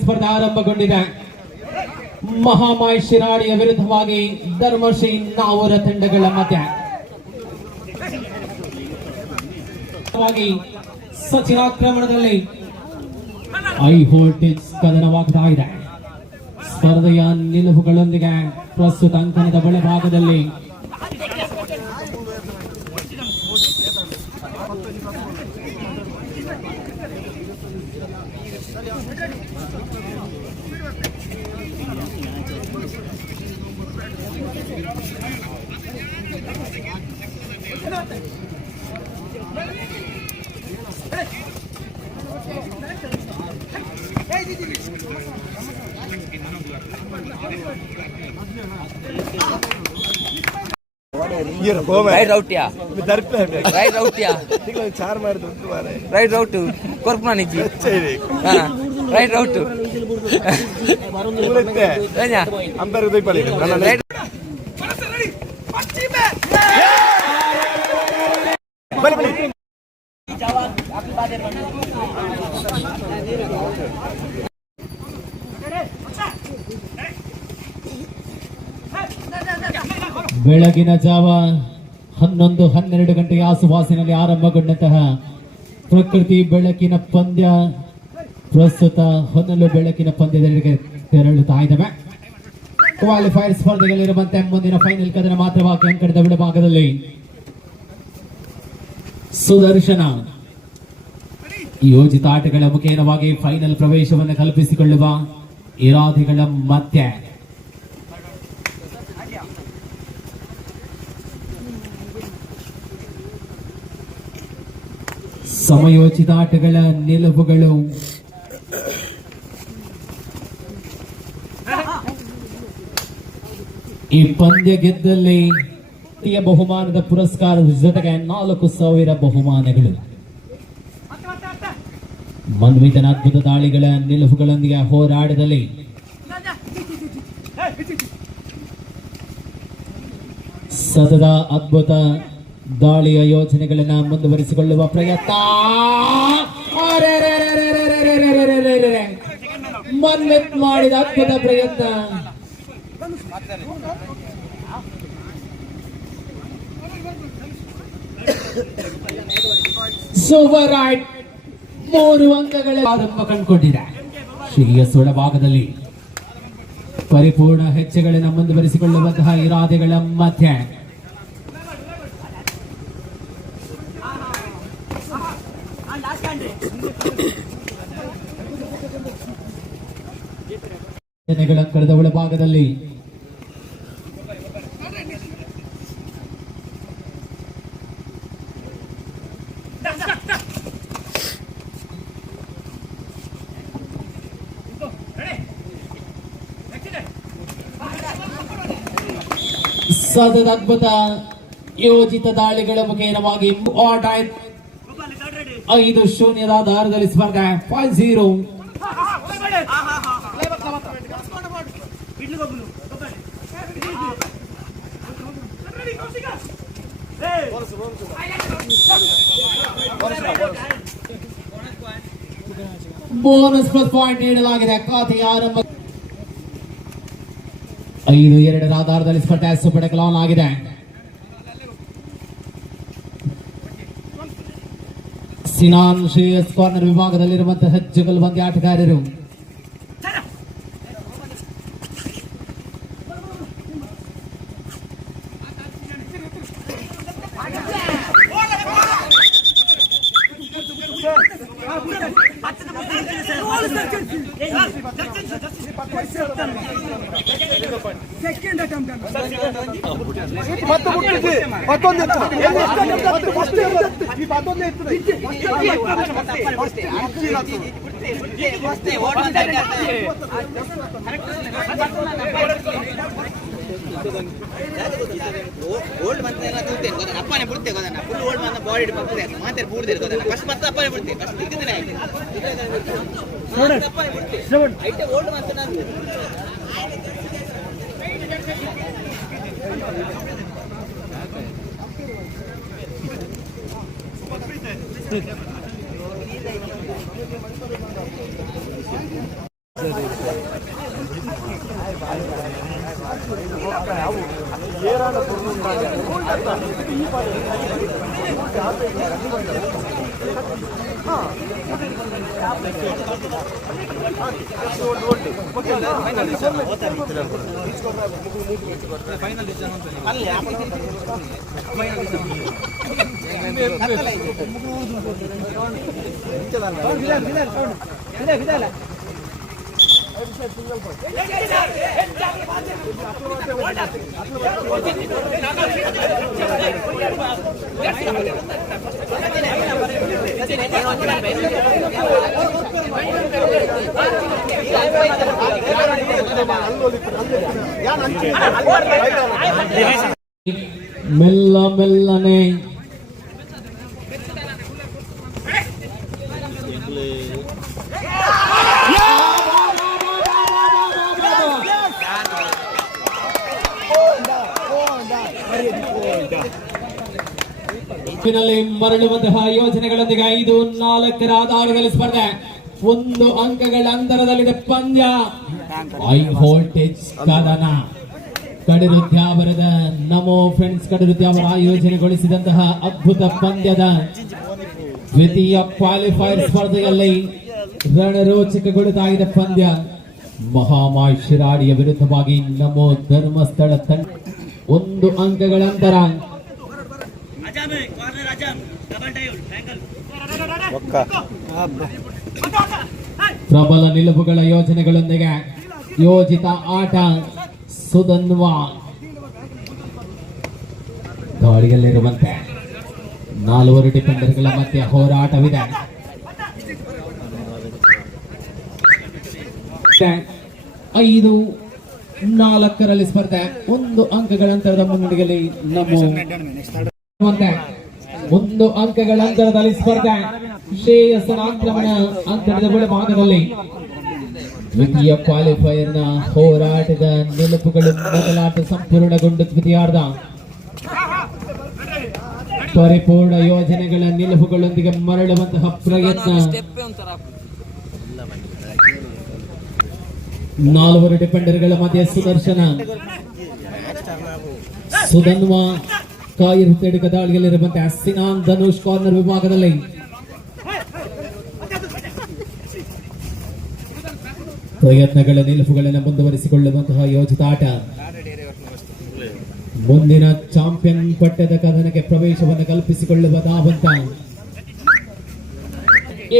ಸ್ಪರ್ಧೆ ಆರಂಭಗೊಂಡಿದೆ. ಮಹಾಮಾಯಿ ಶಿರಾಡಿಯ ವಿರುದ್ಧವಾಗಿ ಧರ್ಮಶ್ರೀ ನಾವೂರ ತಂಡಗಳ ಮಧ್ಯ ಸಚಿನಾಕ್ರಮಣದಲ್ಲಿ ಹೈ ವೋಲ್ಟೇಜ್ ಕದನವಾಗ್ತಾ ಇದೆ. ಸ್ಪರ್ಧೆಯ ನಿಲುವುಗಳೊಂದಿಗೆ ಪ್ರಸ್ತುತ ಅಂಕಣದ ಬಲಭಾಗದಲ್ಲಿ ರೈಟ್ ಔಟ್ ಯಾ ರೈಟ್ ಔಟ್ ಯಾ ರೈಟ್ ಔಟ್ ಕೊರ್ಪನಿಜಿ right out umpire Deepavali right ಬೆಳಗಿನ ಜಾವ 11-12 ಗಂಟೆಯ ಆಸುಪಾಸಿನಲ್ಲಿ ಆರಂಭಗೊಂಡಂತಹ ಪ್ರಕೃತಿ ಬೆಳಕಿನ ಪಂದ್ಯ ಪ್ರಸ್ತುತ ಹೊನಲು ಬೆಳಕಿನ ಪಂದ್ಯದೆಡೆಗೆ ತೆರಳುತ್ತಾ ಇದ್ದಾವೆ. ಕ್ವಾಲಿಫೈರ್ ಸ್ಪರ್ಧೆಗಳಿರುವಂತೆ ಮುಂದಿನ ಫೈನಲ್ ಕದನ ಮಾತ್ರವಾಗಿ ಅಂಕಣದ ಬಿಡಭಾಗದಲ್ಲಿ ಸುದರ್ಶನ ಯೋಜಿತ ಆಟಗಳ ಮುಖೇನವಾಗಿ ಫೈನಲ್ ಪ್ರವೇಶವನ್ನು ಕಲ್ಪಿಸಿಕೊಳ್ಳುವ ಇರಾದಿಗಳ ಮಧ್ಯೆ ಸಮಯೋಚಿತ ಆಟಗಳ ನಿಲುವುಗಳು ಈ ಪಂದ್ಯ ಗೆದ್ದಲ್ಲಿ ಬಹುಮಾನದ ಪುರಸ್ಕಾರದ ಜೊತೆಗೆ 4,000 ಬಹುಮಾನಗಳು. ಮನ್ವಿತನ ಅದ್ಭುತ ದಾಳಿಗಳ ನಿಲುವುಗಳೊಂದಿಗೆ ಹೋರಾಟದಲ್ಲಿ ಸತತ ಅದ್ಭುತ ದಾಳಿಯ ಯೋಜನೆಗಳನ್ನ ಮುಂದುವರಿಸಿಕೊಳ್ಳುವ ಪ್ರಯತ್ನ. ಮನ್ವಿತ್ ಮಾಡಿದ ಅದ್ಭುತ ಪ್ರಯತ್ನ. ಸೂಪರ್ ರೈಟ್ 3 ಅಂಕಗಳ ಆರಂಭ ಕಂಡುಕೊಂಡಿದೆ. ಶ್ರೇಯಸ್ ಒಳಭಾಗದಲ್ಲಿ ಪರಿಪೂರ್ಣ ಹೆಜ್ಜೆಗಳನ್ನು ಮುಂದುವರಿಸಿಕೊಳ್ಳುವಂತಹ ಇರಾದೆಗಳ ಮಧ್ಯೆ ಅಂಕಣದ ಒಳಭಾಗದಲ್ಲಿ ಸತತ ಅದ್ಭುತ ಯೋಜಿತ ದಾಳಿಗಳ ಮುಖೇನವಾಗಿ 5-0 ಆಧಾರದಲ್ಲಿ ಸ್ಪರ್ಧೆ 5-0. ಬೋನಸ್ ಪ್ಲಸ್ ಪಾಯಿಂಟ್ ನೀಡಲಾಗಿದೆ. ಖಾತೆಯ ಆರಂಭ 5-2 ಆಧಾರದಲ್ಲಿ ಸ್ಪರ್ಧೆ ಸುಪಡೆಕಲ್ ಆನ್ ಆಗಿದೆ. ಸಿನಾನ್ ಶ್ರೇಯಸ್ ಕಾರ್ನರ್ ವಿಭಾಗದಲ್ಲಿರುವಂತಹ ಜುಗಲ್ಬಂದಿ ಆಟಗಾರರು ಓಲ್ಡ್ ಮತ್ತೆ ಅಪ್ಪನೇ ಬಿಡ್ತೇವೆ ಗೊತ್ತಾನ ಫುಲ್ ಓಲ್ಡ್ ಮತ್ತೆ ಬಾಡಿ ಬರ್ತದೆ ಮಾತೆ ಬೂಡ್ದಿರ ಗೊತ್ತಾನ ಫಸ್ಟ್ ಮತ್ತೆ ಅಪ್ಪನೇ ಬಿಡ್ತೇವೆ ಫಸ್ಟ್ ಇದನ್ನೇ ಅಪ್ಪನೇ ಬಿಡ್ತೇವೆ ಐಟೆ ಓಲ್ಡ್ ಮತ್ತೆ ನಾನು ಮೆಲ್ಲ ಮೆಲ್ಲನೆ ಮರಳುವಂತಹ ಯೋಜನೆಗಳೊಂದಿಗೆ 5-4 ಆಧಾರಗಳ ಸ್ಪರ್ಧೆ 1 ಅಂಕಗಳ ಅಂತರದಲ್ಲಿದೆ ಪಂದ್ಯ. ಹೈ ವೋಲ್ಟೇಜ್ ಕದನ ಕಡಿರುದ್ಯಾವರದ ನಮೋ ಫ್ರೆಂಡ್ಸ್ ಕಡಿರುದ್ಯಾವರ ಆಯೋಜನೆಗೊಳಿಸಿದಂತಹ ಅದ್ಭುತ ಪಂದ್ಯದ ದ್ವಿತೀಯ ಕ್ವಾಲಿಫೈರ್ ಸ್ಪರ್ಧೆಯಲ್ಲಿ ರಣರೋಚಕಗೊಳ್ಳುತ್ತಾ ಇದೆ ಪಂದ್ಯ. ಮಹಾಮಾಯ್ ಶಿರಾಡಿಯ ವಿರುದ್ಧವಾಗಿ ನಮೋ ಧರ್ಮಸ್ಥಳ ತಂಡ 1 ಅಂಕಗಳ ಅಂತರ. ಪ್ರಬಲ ನಿಲುವುಗಳ ಯೋಜನೆಗಳೊಂದಿಗೆ ಯೋಜಿತ ಆಟ ಸುಧನ್ವಾ ದಾಳಿಯಲ್ಲಿರುವಂತೆ 4 ಡಿಫೆಂಡರ್ಗಳ ಮಧ್ಯೆ ಹೋರಾಟವಿದೆ. 5-4 ಸ್ಪರ್ಧೆ 1 ಅಂಕಗಳ ಅಂತರದ ಮುನ್ನಡೆಯಲ್ಲಿ ನಮೋ 1 ಅಂಕಗಳ ಅಂತರದಲ್ಲಿ ಸ್ಪರ್ಧೆ. ಶ್ರೇಯಸ್ಸನ ಆಕ್ರಮಣ ಅಂತರದ ಬಲಭಾಗದಲ್ಲಿ ದ್ವಿತೀಯ ಕ್ವಾಲಿಫೈಯರ್ನ ಹೋರಾಟದ ನಿಲುಪುಗಳು. ಮೊದಲಾಟ ಸಂಪೂರ್ಣಗೊಂಡು ದ್ವಿತೀಯಾರ್ಧ ಪರಿಪೂರ್ಣ ಯೋಜನೆಗಳ ನಿಲುವುಗಳೊಂದಿಗೆ ಮರಳುವಂತಹ ಪ್ರಯತ್ನ. 4 ಡಿಫೆಂಡರ್ಗಳ ಮಧ್ಯೆ ಸುದರ್ಶನ ಸುಧನ್ವಾ ಕಾಯಿರುತ್ತೇಡಿಕ ದಾಳಿಯಲ್ಲಿರುವಂತಹ ಸಿನಾನ್ ಧನುಷ್ ಕಾರ್ನರ್ ವಿಭಾಗದಲ್ಲಿ ಪ್ರಯತ್ನಗಳ ನಿಲುವುಗಳನ್ನು ಮುಂದುವರಿಸಿಕೊಳ್ಳುವಂತಹ ಯೋಜಿತ ಆಟ. ಮುಂದಿನ ಚಾಂಪಿಯನ್ ಪಟ್ಟದ ಕದನಕ್ಕೆ ಪ್ರವೇಶವನ್ನು ಕಲ್ಪಿಸಿಕೊಳ್ಳುವ ಧಾವಂತ.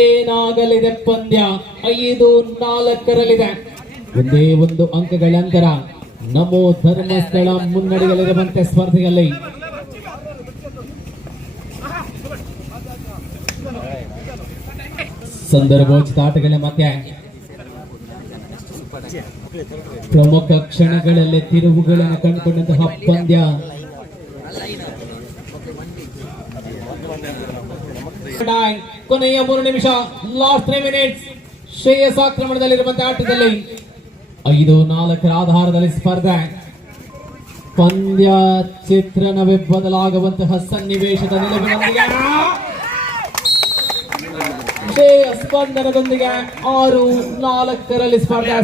ಏನಾಗಲಿದೆ ಪಂದ್ಯ? 5-4 ಒಂದೇ 1 ಅಂಕಗಳ ಅಂತರ. ನಮೋ ಧರ್ಮಸ್ಥಳ ಮುನ್ನಡೆಯಲ್ಲಿರುವಂತೆ ಸ್ಪರ್ಧೆಯಲ್ಲಿ ಸಂದರ್ಭೋಚಿತ ಆಟಗಳ ಮಧ್ಯೆ ಪ್ರಮುಖ ಕ್ಷಣಗಳಲ್ಲಿ ತಿರುವುಗಳನ್ನು ಕಂಡುಕೊಂಡಂತಹ ಪಂದ್ಯ. ಕೊನೆಯ 3 ನಿಮಿಷ, ಲಾಸ್ಟ್ 3 ಮಿನಿಟ್ಸ್. ಶ್ರೇಯಸ್ ಆಕ್ರಮಣದಲ್ಲಿರುವಂತಹ ಆಟದಲ್ಲಿ 5-4 ಆಧಾರದಲ್ಲಿ ಸ್ಪರ್ಧೆ. ಪಂದ್ಯ ಚಿತ್ರಣವೇ ಬದಲಾಗುವಂತಹ ಸನ್ನಿವೇಶದ ನಿಲುವಿನೊಂದಿಗೆ ಸ್ಪಂದನದೊಂದಿಗೆ 6-4 ಸ್ಪರ್ಧೆ.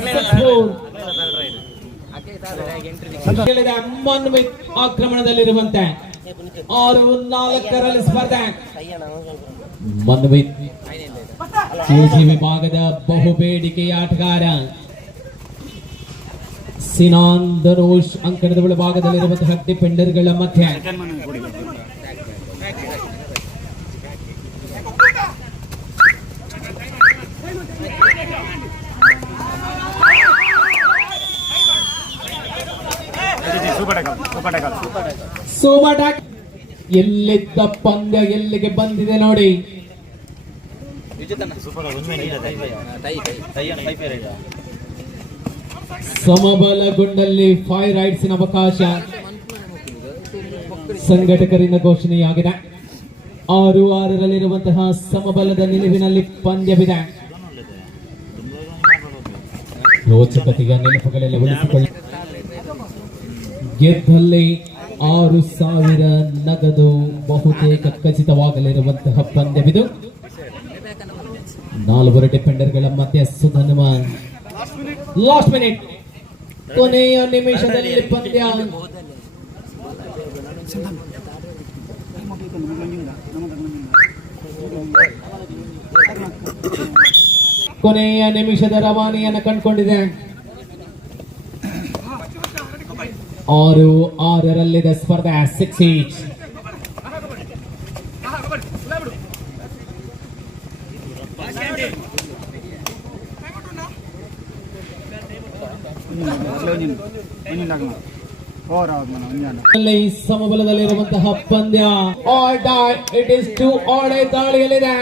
ಮನ್ವಿತ್ ಆಕ್ರಮಣದಲ್ಲಿರುವಂತೆ 6-4 ಸ್ಪರ್ಧೆ. ಮನ್ವಿತ್ ಕೆಜಿ ವಿಭಾಗದ ಬಹುಬೇಡಿಕೆಯ ಆಟಗಾರ. ಸಿನಾನ್ ಧನುಷ್ ಅಂಕಣದ ಒಳಭಾಗದಲ್ಲಿರುವಂತಹ ಡಿಫೆಂಡರ್ಗಳ ಮಧ್ಯೆ ಸೂಪರ್ ಟ್ಯಾಕ್. ಎಲ್ಲಿದ್ದ ಪಂದ್ಯ ಎಲ್ಲಿಗೆ ಬಂದಿದೆ ನೋಡಿ. ಸಮಬಲಗೊಂಡಲ್ಲಿ 5 ರೈಡ್ಸಿನ ಅವಕಾಶ ಸಂಘಟಕರಿಂದ ಘೋಷಣೆಯಾಗಿದೆ. 6-6ರಲ್ಲಿರುವಂತಹ ಸಮಬಲದ ನಿಲುವಿನಲ್ಲಿ ಪಂದ್ಯವಿದೆ. ರೋಚಕತೆಯ ನಿಲುವುಗಳೆಲ್ಲ ಉಳಿಸಿಕೊಳ್ಳಿ. ಗೆದ್ದಲ್ಲಿ 6,000 ನಗದು ಬಹುತೇಕ ಖಚಿತವಾಗಲಿರುವಂತಹ ಪಂದ್ಯವಿದು. 4 ಡಿಫೆಂಡರ್ಗಳ ಮಧ್ಯೆ ಸುಧನ್ವನ್ ಲಾಸ್ಟ್ ಮಿನಿಟ್ ಕೊನೆಯ ನಿಮಿಷದಲ್ಲಿ ಪಂದ್ಯ. ಕೊನೆಯ ನಿಮಿಷದ ರವಾನೆಯನ್ನು ಕಂಡುಕೊಂಡಿದೆ. 6-6 ಸ್ಪರ್ಧೆ 6 ಈಚ್. ಸಮಬಲದಲ್ಲಿರುವಂತಹ ಪಂದ್ಯ. ಆಲ್ ಡೈ ಇಟ್ ಇಸ್ 2 ಆಲ್ ಡೈ ದಾಳಿಯಲ್ಲಿದೆ.